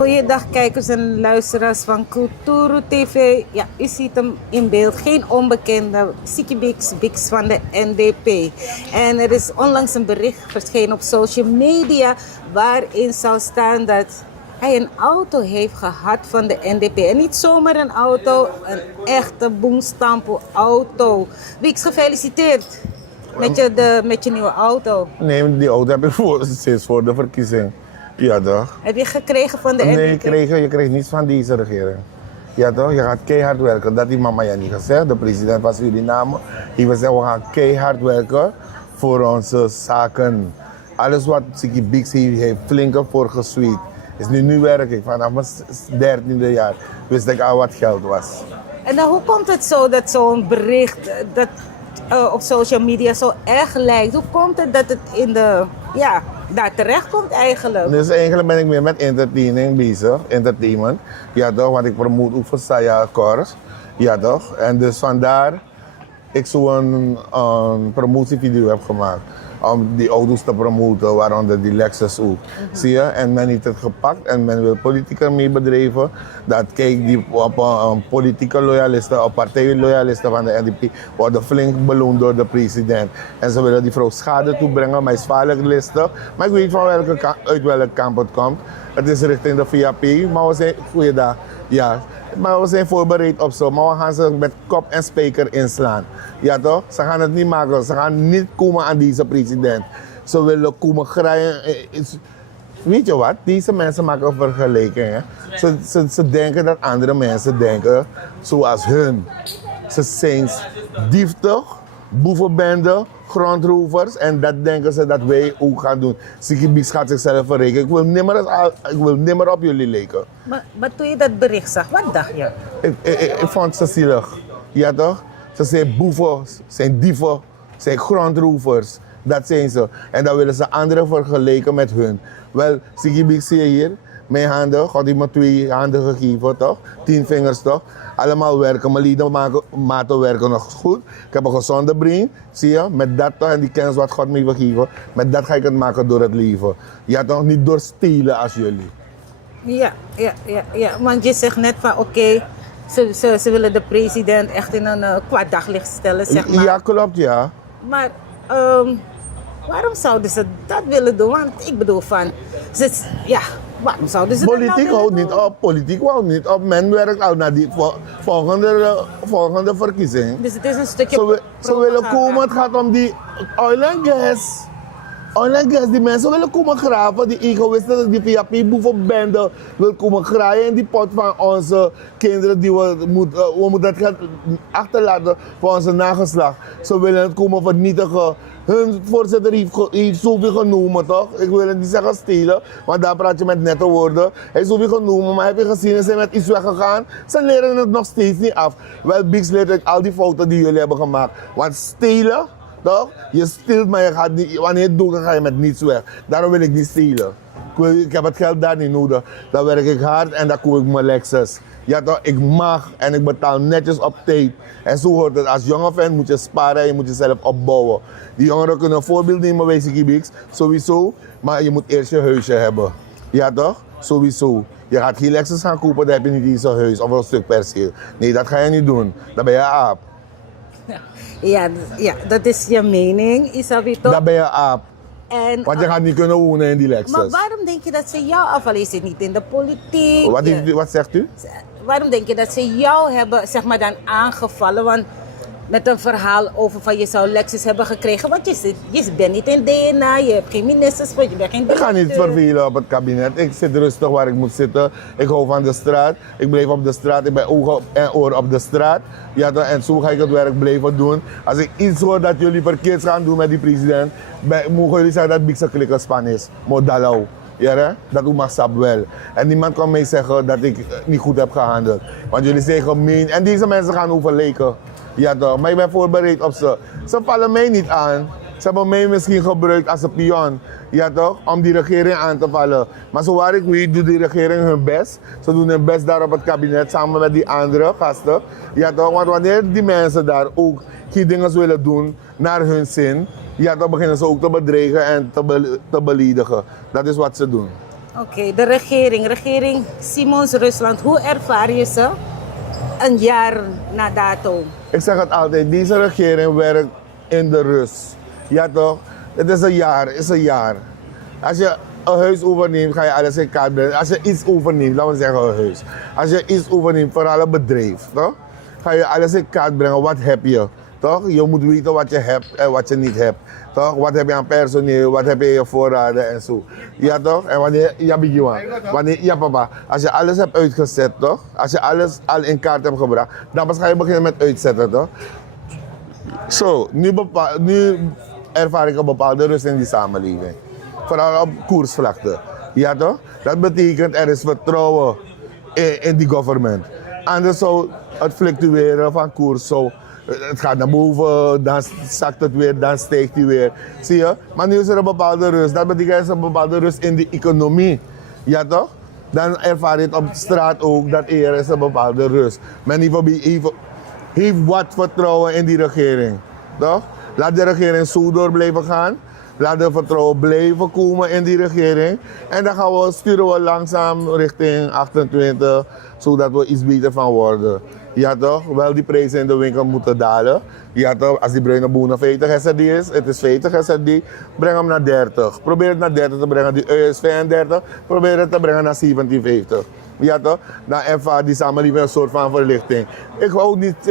Goeiedag kijkers en luisteraars van Kulturu TV. Ja, u ziet hem in beeld. Geen onbekende, Siki Bix van de NDP. En er is onlangs een bericht verschenen op social media waarin zou staan dat hij een auto heeft gehad van de NDP. En niet zomaar een auto, een echte boomstampo auto. Bix, gefeliciteerd met je nieuwe auto. Nee, die auto heb ik sinds voor de verkiezing. Ja toch? Heb je gekregen van de NDP? Nee, je kreeg niets van deze regering. Ja toch? Je gaat keihard werken. Dat heeft mama niet gezegd, de president van Suriname. Die heeft gezegd, we gaan keihard werken voor onze zaken. Alles wat Siki Bix heeft flink voor gesweet. Is nu werk ik. Vanaf mijn 13e jaar wist ik al wat geld was. En dan hoe komt het zo dat zo'n bericht dat, op social media zo erg lijkt? Hoe komt het dat het daar terecht komt eigenlijk? Dus eigenlijk ben ik meer met entertaining bezig, entertainment. Ja toch, want ik promoot ook voor Saya Kors. Ja toch, en dus vandaar ik zo een promotievideo heb gemaakt. Om die auto's te promoten, waaronder die Lexus ook. Zie je? En men heeft het gepakt en men wil politiek ermee bedrijven. Dat kijk, die politieke loyalisten, of partijloyalisten van de NDP worden flink beloond door de president. En ze willen die vrouw schade toebrengen, maar is vaarlijk listen. Maar ik weet van uit welk kamp het komt. Het is richting de VAP, maar we zijn, goeiedag, ja. Maar we zijn voorbereid op zo, maar we gaan ze met kop en spijker inslaan. Ja toch? Ze gaan het niet maken, ze gaan niet komen aan deze president. Ze willen komen graaien. Weet je wat? Deze mensen maken een vergelijking. Hè? Ze denken dat andere mensen denken zoals hun. Ze zijn dieftig, boevenbenden, grondrovers en dat denken ze dat wij ook gaan doen. Siki Bix gaat zichzelf verrekenen. Ik wil nimmer op jullie lijken. Maar toen je dat bericht zag, wat dacht je? Ik vond ze zielig. Ja toch? Ze zijn boeven, zijn dieven, zijn grondrovers. Dat zijn ze. En dan willen ze anderen vergelijken met hun. Wel, Siki Bix zie je hier. Mijn handen, God heeft me 2 handen gegeven toch? 10 vingers toch? Allemaal werken, mijn maten werken nog goed. Ik heb een gezonde brein, zie je? Met dat toch, en die kennis wat God me heeft gegeven, met dat ga ik het maken door het leven. Ja toch, niet door stelen als jullie. Ja, want je zegt net van oké, ze willen de president echt in een kwaad daglicht stellen, zeg maar. Ja, klopt, ja. Maar waarom zouden ze dat willen doen? Want ik bedoel van, waarom zouden ze Politiek dat nou houdt willen niet doen? op, politiek houdt niet op. Men werkt al naar die volgende verkiezing. Dus het is een stukje Ze willen komen, het gaat om die oil and gas. Oil and gas, die mensen willen komen graven, die egoïsten, die VAP-boevenbende wil komen graaien in die pot van onze kinderen die we moeten dat geld achterlaten voor onze nageslacht. Ze willen het komen vernietigen. Hun voorzitter heeft zoveel genomen, toch? Ik wil het niet zeggen stelen, want daar praat je met nette woorden. Hij heeft zoveel genomen, maar heb je gezien, ze zijn met iets weggegaan. Ze leren het nog steeds niet af. Wel, Bix leert uit al die fouten die jullie hebben gemaakt. Want stelen, toch? Je steelt, maar je gaat niet, wanneer je het doet, dan ga je met niets weg. Daarom wil ik niet stelen. Ik heb het geld daar niet nodig. Dan werk ik hard en dan koop ik mijn Lexus. Ja toch, ik mag en ik betaal netjes op tijd. En zo hoort het. Als jonge fan moet je sparen en je moet jezelf opbouwen. Die jongeren kunnen een voorbeeld nemen bij Siki Bix, sowieso. Maar je moet eerst je huisje hebben. Ja toch? Sowieso. Je gaat geen Lexus gaan kopen, dan heb je niet eens een huis of een stuk perceel. Nee, dat ga je niet doen. Dan ben je aap. Ja, dat is je mening, Isabi, toch? Dan ben je aap. En, Want je gaat niet kunnen wonen in die Lexus. maar waarom denk je dat ze jou afvallen? Je zit niet in de politiek. Wat zegt u? Waarom denk je dat ze jou hebben, zeg maar, dan aangevallen? Want met een verhaal over van je zou Lexus hebben gekregen. Want je bent niet in DNA, je hebt geen ministers, je bent geen Ik ga niet vervelen op het kabinet. Ik zit rustig waar ik moet zitten. Ik hou van de straat. Ik blijf op de straat. Ik ben ogen en oren op de straat. Ja, en zo ga ik het werk blijven doen. Als ik iets hoor dat jullie verkeerd gaan doen met die president, mogen jullie zeggen dat Bix een klikkerspan is. Modalau. Ja, hè? Dat doet maar sap wel. En niemand kan mij zeggen dat ik niet goed heb gehandeld. Want jullie zijn gemeen. En deze mensen gaan overleken. Ja toch, maar ik ben voorbereid op ze. Ze vallen mij niet aan. Ze hebben mij misschien gebruikt als een pion. Ja toch, om die regering aan te vallen. Maar zowaar ik weet, doet die regering hun best. Ze doen hun best daar op het kabinet samen met die andere gasten. Ja toch, want wanneer die mensen daar ook geen dingen willen doen naar hun zin, ja, dan beginnen ze ook te bedreigen en te beledigen. Dat is wat ze doen. Oké, de regering. Regering Simons Rusland. Hoe ervaar je ze een jaar na dato? Ik zeg het altijd, deze regering werkt in de rust. Ja toch? Het is een jaar, is een jaar. Als je een huis overneemt, ga je alles in kaart brengen. Als je iets overneemt, laten we zeggen een huis. Als je iets overneemt, vooral een bedrijf, toch? Ga je alles in kaart brengen, wat heb je? Toch? Je moet weten wat je hebt en wat je niet hebt. Toch? Wat heb je aan personeel, wat heb je in je voorraden en zo. Ja toch? En wanneer, ja Bigiwan, ja papa, als je alles hebt uitgezet toch? Als je alles al in kaart hebt gebracht, dan pas ga je beginnen met uitzetten toch? Zo, nu ervaar ik een bepaalde rust in die samenleving. Vooral op koersvlakte. Ja toch? Dat betekent er is vertrouwen in die government. Anders zou het fluctueren van koers zo. Het gaat naar boven, dan zakt het weer, dan stijgt hij weer. Zie je? Maar nu is er een bepaalde rust. Dat betekent er is een bepaalde rust in de economie. Ja toch? Dan ervaar je het op straat ook dat er is een bepaalde rust. Men heeft wat vertrouwen in die regering. Toch? Laat de regering zo door blijven gaan. Laat de vertrouwen blijven komen in die regering. En dan sturen we langzaam richting 28, zodat we iets beter van worden. Ja toch? Wel die prijzen in de winkel moeten dalen. Ja toch? Als die bruine bonen 50 SRD is, het is 50 SRD, breng hem naar 30. Probeer het naar 30 te brengen, die ui is 35, probeer het te brengen naar 17,50. Ja toch? Dan ervaart die samenleving een soort van verlichting. Ik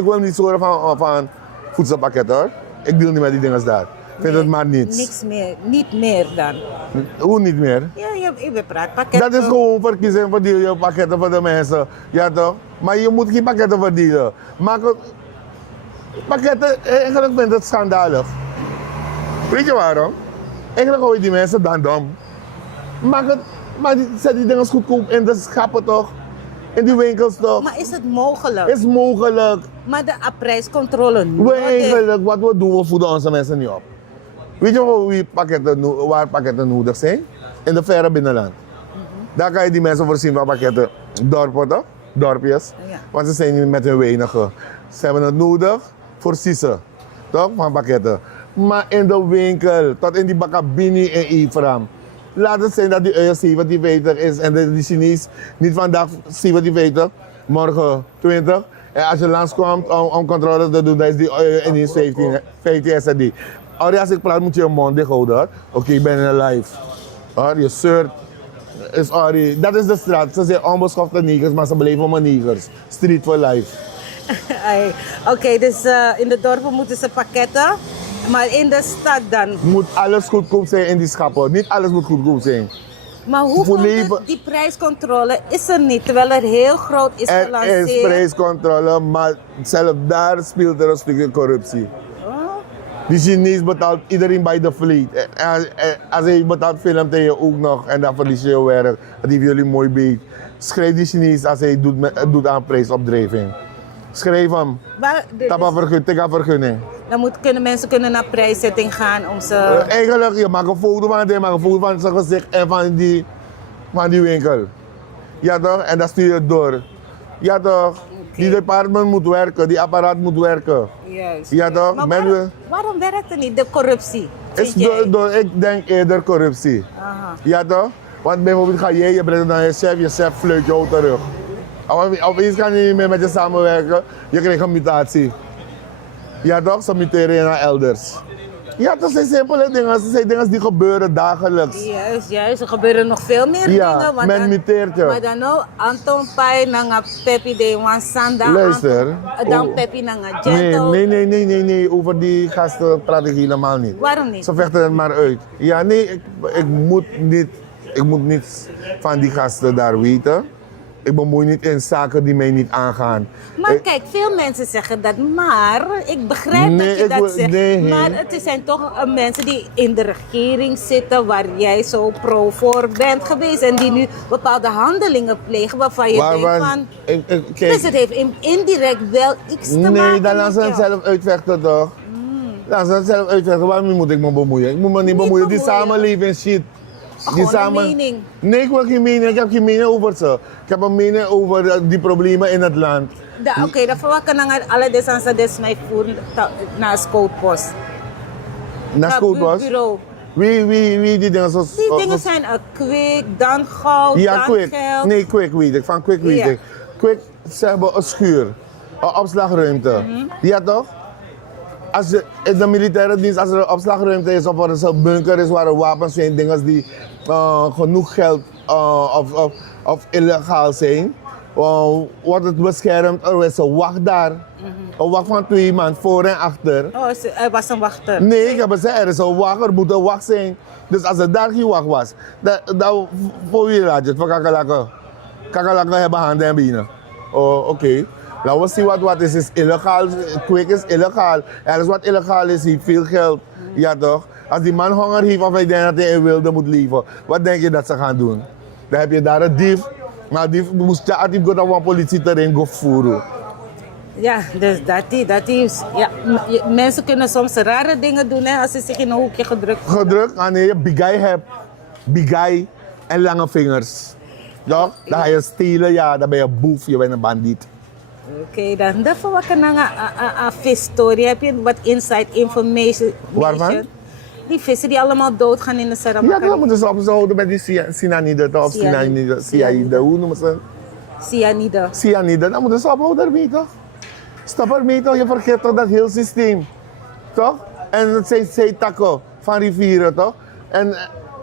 wil niet zorgen van voedselpakketten hoor. Ik deel niet met die dingen daar. Ik vind het maar niets. Niks meer, niet meer dan. Hoe niet meer? Ja, je praat pakketten. Dat is gewoon verkiezen en verdeel je pakketten voor de mensen. Ja toch? Maar je moet geen pakketten verdelen. Maak het... Pakketten, eigenlijk vind ik het schandalig. Weet je waarom? Eigenlijk hou je die mensen dan dom. Zet die dingen goedkoop in de schappen toch? In die winkels toch? Maar is het mogelijk? Is mogelijk. Maar de prijscontrole nu. Wat we doen, we voeden onze mensen niet op. Weet je waar pakketten nodig zijn? In de verre binnenland. Daar kan je die mensen voorzien van pakketten. Dorpen toch? Dorpjes. Ja. Want ze zijn niet met hun weinige. Ze hebben het nodig voor ze. Toch? Van pakketten. Maar in de winkel, tot in die Bakabini in Ifram. Laat het zijn dat die ui 57 is en de Chinees niet vandaag 57, morgen 20. En als je langskomt om controle te doen, dan is die ui ineens 15 SRD. Als ik praat moet je je mond dicht houden. Oké, ik ben in een live. Je shirt is Ari. Dat is de straat. Ze zijn onbeschofte negers, maar ze blijven maar negers. Street for life. Oké, dus in de dorpen moeten ze pakketten. Maar in de stad dan? Moet alles goedkoop zijn in die schappen. Niet alles moet goedkoop zijn. Maar hoe komt het, die prijscontrole is er niet, terwijl er heel groot is gelanceerd? Er is prijscontrole, maar zelfs daar speelt er een stukje corruptie. Oh. Die Chinees betaalt iedereen bij de fleet. Als hij betaalt, filmt hij je ook nog en dan verlies je je werk. Dat heeft jullie mooi beet. Schrijf die Chinees als hij doet aan prijsopdrijving. Schrijf hem. Tik aan vergunning. Dan kunnen mensen naar prijszetting gaan om ze... Eigenlijk, je maakt een foto van het, je maakt een foto van zijn gezicht en van die winkel. Ja toch? En dan stuur je het door. Ja toch? Okay. Die department moet werken, die apparaat moet werken. Juist. Ja toch? Maar waarom werkt het niet, de corruptie? Ik denk eerder corruptie. Aha. Ja toch? Want bijvoorbeeld ga je brengt naar je chef fluit jou terug. Opeens kan je niet meer met je samenwerken, je krijgt een mutatie. Ja toch, ze muteren je naar elders. Ja, dat zijn simpele dingen, dat zijn dingen die gebeuren dagelijks. Juist, er gebeuren nog veel meer dingen. Want men muteert je. Maar dan nou, Anton Pai nanga Pepi de Wansanda. Luister. Dan Pepi nanga Gento. Nee, over die gasten praat ik helemaal niet. Waarom niet? Ze vechten het maar uit. Ja, nee, ik moet niet van die gasten daar weten. Ik bemoei niet in zaken die mij niet aangaan. Maar kijk, veel mensen zeggen dat, maar ik begrijp dat je dat zegt. Maar het zijn toch mensen die in de regering zitten waar jij zo pro voor bent geweest en die nu bepaalde handelingen plegen waarvan je denkt van... Dus het heeft indirect wel iets te maken met Nee, dan laten ze het zelf uitvechten toch? Laten ze het zelf uitvechten, waarom moet ik me bemoeien? Ik moet me niet bemoeien, die samenleving shit. Een mening. Nee, ik wil geen mening. Ik heb geen mening over ze. Ik heb een mening over die problemen in het land. Oké, dan verwacht ik alle desansa des mij voeren naar Scootpost. Naar Scootpost? Bureau. Wie die dingen zo... Die dingen zijn kwik, dan goud, Ja, dan Kwik. geld. Nee, Kwik weet ik. Van Kwik weet Ja. ik. Kwik, ze hebben een schuur. Een opslagruimte. Ja toch? Als je in de militaire dienst, als er een opslagruimte is of er is een bunker is waar er wapens zijn, dingen die genoeg geld of illegaal zijn, wordt het beschermd. Er is een wacht daar. Een wacht van 2 man, voor en achter. Oh, er was een wachter. Nee, ik heb gezegd, er is een wacht, er moet een wacht zijn. Dus als er daar geen wacht was, dan voor wie laat je het? Voor kakalakken. Kakalakken hebben handen en benen. Oh, oké. Laten we zien wat is illegaal. Kwik is illegaal. Alles wat illegaal is, heeft veel geld. Ja toch? Als die man honger heeft of hij denkt dat hij in wilde moet leven, wat denk je dat ze gaan doen? Dan heb je daar een dief. Maar die moest je altijd gaan naar een politieterrein gaan voeren. Ja, dus dat is. Ja, mensen kunnen soms rare dingen doen hè, als ze zich in een hoekje gedrukt voelen. Gedrukt wanneer je big guy hebt. Big guy en lange vingers. Toch? Dan ga je stelen, ja, dan ben je boef, je bent een bandiet. Oké, dan daarvoor wat kan een visstory. Heb je wat inside information? Waarvan? Die vissen die allemaal doodgaan in de Ja, Saramaka. dan moeten ze op ze houden met die cyanide, toch? Of cyanide, hoe noemen ze het? Cyanide. Cyanide, dan moeten ze ophouden ermee, toch? Stop ermee, toch? Je vergeet toch dat heel systeem. Toch? En het zijn zijtakken van rivieren, toch? En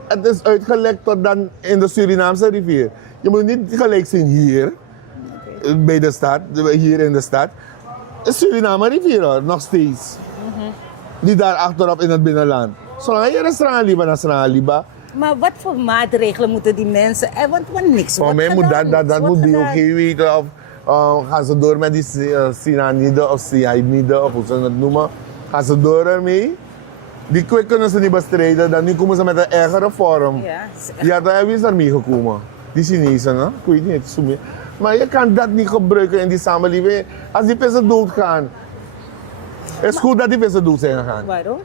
het is uitgelekt tot dan in de Surinaamse rivier. Je moet niet gelijk zien hier, bij de stad, hier in de stad. De Suriname rivier hoor, nog steeds. Die daar achterop in het binnenland. Zolang je restaurant liba, naar restaurant liba. Maar wat voor maatregelen moeten die mensen... Want niks Voor wordt mij moet gedaan, dat niks moet wordt die ook gedaan. geen weten. Of gaan ze door met die cyanide of cyanide of hoe ze het noemen. Gaan ze door ermee. Die kwik kunnen ze niet bestrijden. Dan nu komen ze met een eigen reform. Ja, Ja, daar is er mee gekomen. Die Chinezen, hè? Ik weet niet, zo meer. Maar je kan dat niet gebruiken in die samenleving. Als die vissen doodgaan. Het is goed dat die vissen dood zijn gegaan. waarom?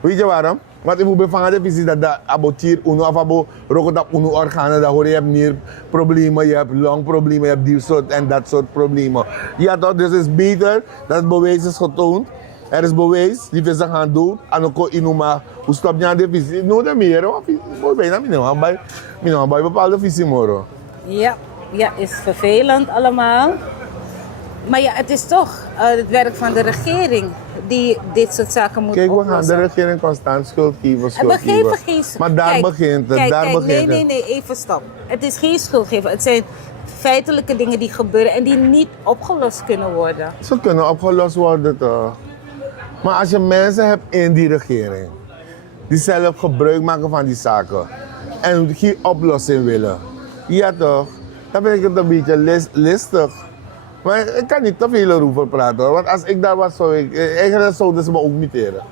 Weet je waarom? Want ik moet bevangen de visie dat de abotier uno of abo roken op uno organen, dan hoor je hebt nierproblemen, je hebt longproblemen, je hebt die soort en dat soort problemen. Ja toch, dus het is beter dat het bewijs is getoond. Er is bewijs, die vissen gaan dood. En ook inuma, hoe stop je aan de visie? Nooit meer, hoor. Bijna bij bepaalde visie, moro. Ja, is vervelend allemaal. Maar ja, het is toch het werk van de regering die dit soort zaken moet Kijk, we oplossen. gaan de regering constant schuld geven, En schuld we geven geven. geen Maar daar Kijk, begint het, kijk, daar kijk, begint het. nee, even stop. Het is geen schuld geven. Het zijn feitelijke dingen die gebeuren en die niet opgelost kunnen worden. Ze kunnen opgelost worden toch. Maar als je mensen hebt in die regering, die zelf gebruik maken van die zaken en geen oplossing willen, ja toch, dan vind ik het een beetje listig. Maar ik kan niet te veel erover praten hoor, want als ik daar was, zou ik, eigenlijk zouden ze me ook muteren.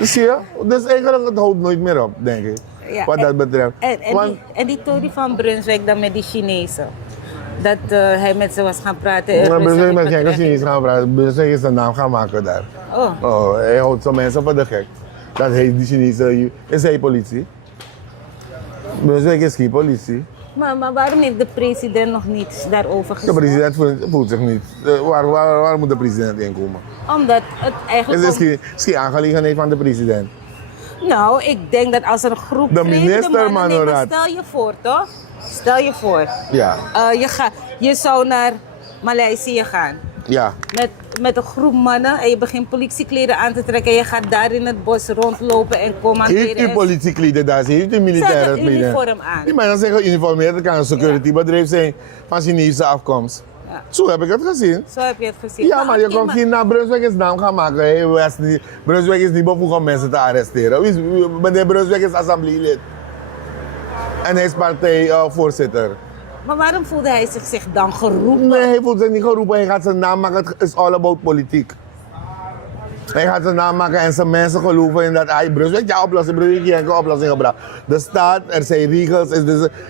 Zie je? Dus eigenlijk het houdt nooit meer op, denk ik, Ja, wat dat betreft. Want- En die Tony van Brunswijk dan met die Chinezen. Dat hij met ze was gaan praten. Maar Brunswijk Brunswijk met met geen betrekking. Chinees gaan praten, Brunswijk is een naam gaan maken daar. Oh, Oh, hij houdt zo mensen voor de gek. Dat heet die Chinese, is hij politie? Brunswijk is geen politie. maar waarom heeft de president nog niet daarover De gezegd? president voelt zich niet. Waar moet de president in komen? Omdat het eigenlijk... Het is geen aangelegenheid van de president. Nou, ik denk dat als er een groep De vreemde minister, mannen... Nee, maar Manorat. stel je voor, toch? Stel je voor. Ja, Je zou naar Maleisië gaan. ja. Met een groep mannen en je begint politiekleden aan te trekken en je gaat daar in het bos rondlopen en commanderen. Heeft u en- politiekleden daar? Heeft u militaire Zet een kleden? uniform aan. Die mannen zijn geuniformeerd. Het kan een securitybedrijf zijn van Chinese afkomst. Ja. Zo heb ik het gezien. Zo heb je het gezien. Ja, maar je oké, komt geen naar Brunswijk is naam gaan maken. Hey, Brunswijk is niet bevoegd om mensen te arresteren. Meneer Brunswijk is assembleelid. En hij is partijvoorzitter. Maar waarom voelde hij zich dan geroepen? Nee, hij voelt zich niet geroepen. Hij gaat zijn naam maken. Het is all about politiek. Hij gaat zijn naam maken en zijn mensen geloven in dat hij Brunswijk, ja, oplossing, Brunswijk, geen enkele oplossing gebracht. De staat, er zijn regels,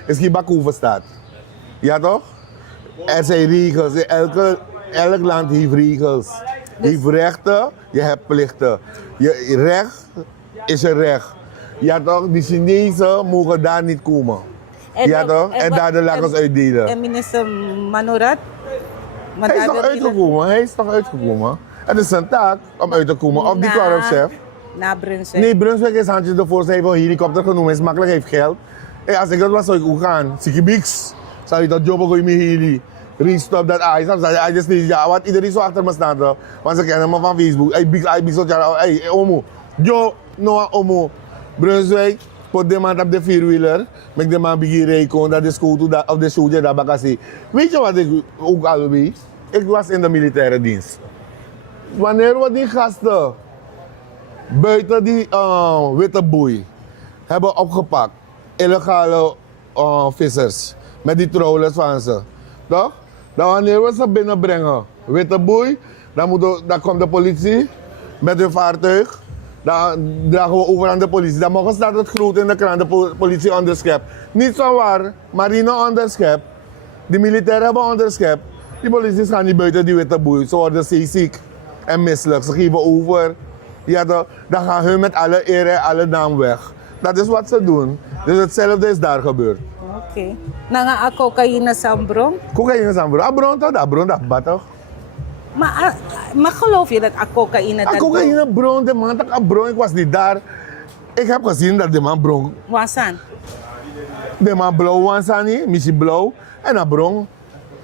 is geen Bakoevenstaat. Ja toch? Er zijn regels. Elk land heeft regels. Je hebt rechten, je hebt plichten. Je recht is een recht. Ja toch? Die Chinezen mogen daar niet komen. Ja toch? En daar de lekkers uitdelen. En minister Manorat? Maar Hij is daar toch wil hij- uitgekomen? Hij is toch uitgekomen? Het is zijn taak om uit te komen. Of die Nou, korpschef. Na Brunswijk? Nee, Brunswijk is handjes ervoor. Ze heeft een helikopter genomen. Is makkelijk, heeft geld. Hey, als ik dat was, zou ik ook gaan. Sikibiks. Zou je dat jobben gooien met heli. Restop dat ice. Dan zei je, niet, ja, want iedereen zo achter me staan. Toch? Want ze kennen me van Facebook. Hey, big zo. Hey, omo. Yo, no, omo. Brunswijk. Put de man op de vierwieler. Met de man begin rijden. Dat is goed. Of de soldier dat bakassie. Weet je wat ik ook al weet? Ik was in de militaire dienst. Wanneer we die gasten buiten die witte boei hebben opgepakt, illegale vissers, met die trawlers van ze, toch? Dan wanneer we ze binnenbrengen, witte boei, dan komt de politie met hun vaartuig, dan dragen we over aan de politie. Dan mogen staat het groot in de krant, de politie onderschept. Niet zo waar, marine onderschept, die militairen hebben onderschept. Die politie gaan niet buiten die witte boei, ze worden zeeziek en misselijk, ze geven over. Ja, dan gaan hun met alle eer en alle naam weg. Dat is wat ze doen. Dus hetzelfde is daar gebeurd. Oké. Nanga cocaïne sa bron? Cocaïne is aan bron. Abron toch? Abron, dat bad toch? Maar geloof je dat cocaïne dat Cocaïne bron, de man dat bron, ik was niet daar. Ik heb gezien dat de man bron. Wasan? De man blauw was aan niet, missie blauw. En dat bron.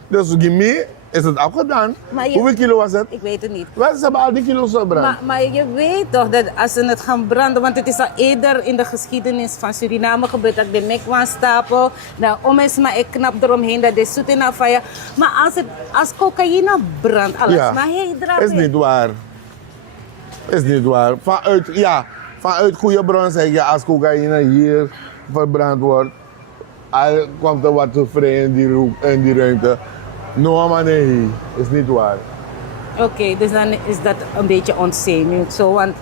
Dus gimme is het afgedaan. Hoeveel kilo was het? Ik weet het niet. Wel, ze hebben al die kilo's gebrand. Maar je weet toch dat als ze het gaan branden, want het is al eerder in de geschiedenis van Suriname gebeurd dat de mekwaanstapel, dan om is maar ik knap eromheen dat de zoet in afvallen. Maar als cocaïne brandt, alles maar hey, is niet waar. Is niet waar. Vanuit goede bron zeg je als cocaïne hier verbrand wordt, al komt er wat te vrij in die ruimte. No, maar nee, is niet waar. Oké, dus dan is dat een beetje onzenuwend zo, want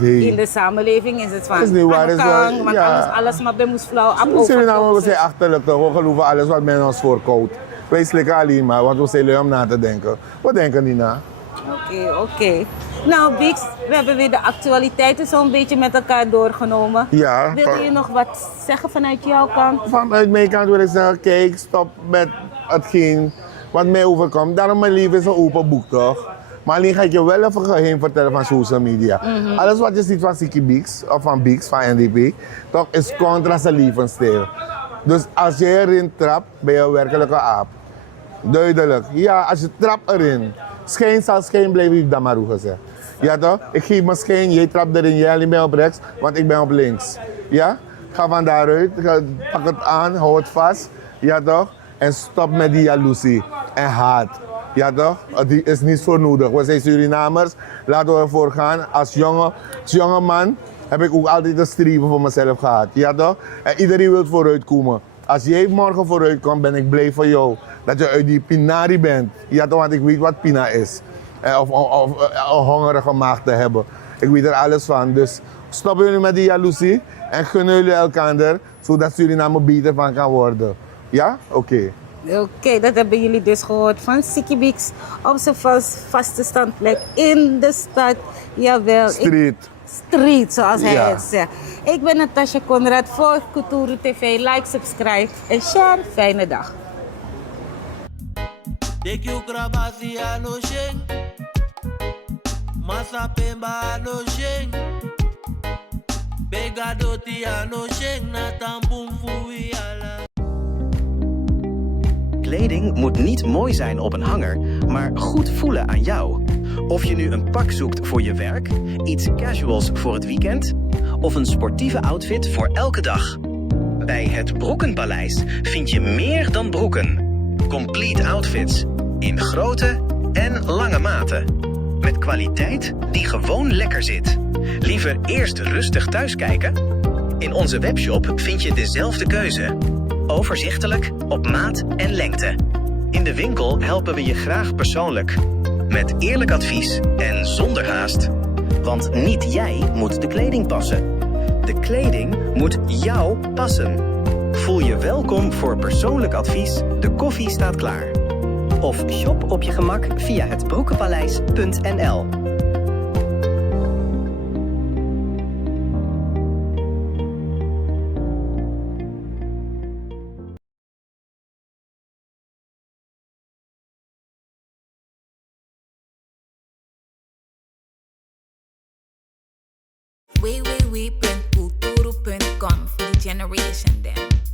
in de samenleving is het van is niet waar, is waar, want alles maar bij moest flauw In Suriname we zijn achterlijk toch, we geloven alles wat men ons voorkoudt. Wij slikken alleen maar, want we zijn lui om na te denken. We denken niet na. Oké. Nou, Bix, we hebben weer de actualiteiten zo'n beetje met elkaar doorgenomen. Ja. Wil je nog wat zeggen vanuit jouw kant? Vanuit mijn kant wil ik zeggen, kijk, stop met hetgeen wat mij overkomt. Daarom mijn leven is een open boek, toch? Maar alleen ga ik je wel even geheim vertellen van social media. Alles wat je ziet van Siki Bix, of van Bix, van NDP, toch, is contra zijn levensstijl. Dus als jij erin trapt, ben je een werkelijke aap. Duidelijk. Ja, als je trapt erin. Schijn zal schijn blijven, ik dat maar gezegd. Ja toch? Ik geef me schijn, jij trapt erin, jij bent op rechts, want ik ben op links. Ja? Ga van daaruit, pak het aan, hou het vast. Ja toch? En stop met die jaloezie en haat. Ja toch? Die is niet zo nodig. We zijn Surinamers, laten we ervoor gaan. Als jonge man heb ik ook altijd een streven voor mezelf gehad. Ja toch? En iedereen wil vooruitkomen. Als jij morgen vooruitkomt, ben ik blij voor jou. Dat je uit die pinari bent. Ja toch, want ik weet wat pina is. Of een hongerige maag te hebben. Ik weet er alles van. Dus stoppen jullie met die jaloezie en gunnen jullie elkaar, zodat Suriname beter van kan worden. Ja? Oké. Oké, dat hebben jullie dus gehoord van Siki Bix op zijn vaste standplek in de stad. Jawel. Street, zoals hij het zegt. Ik ben Natasha Conrad voor Kulturu TV. Like, subscribe en share. Fijne dag. Kleding moet niet mooi zijn op een hanger, maar goed voelen aan jou. Of je nu een pak zoekt voor je werk, iets casuals voor het weekend of een sportieve outfit voor elke dag. Bij het Broekenpaleis vind je meer dan broeken. Complete outfits in grote en lange maten. Met kwaliteit die gewoon lekker zit. Liever eerst rustig thuiskijken? In onze webshop vind je dezelfde keuze. Overzichtelijk, op maat en lengte. In de winkel helpen we je graag persoonlijk. Met eerlijk advies en zonder haast. Want niet jij moet de kleding passen. De kleding moet jou passen. Voel je welkom voor persoonlijk advies. De koffie staat klaar. Of shop op je gemak via hetbroekenpaleis.nl. www.kulturu.com for the generation them.